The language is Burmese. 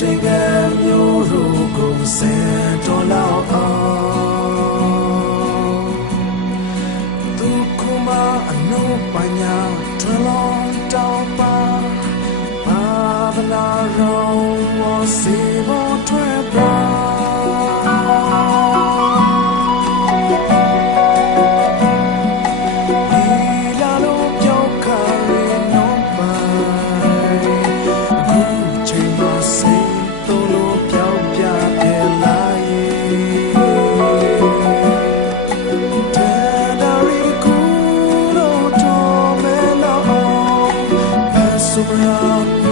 တေကမျိုးရူကိုစင်တော်လောက်အောင်သူကမအနုပညာထလောင်းတောင်းပါဘာဗလာရောဝစီဘောထွက်ပါ不要。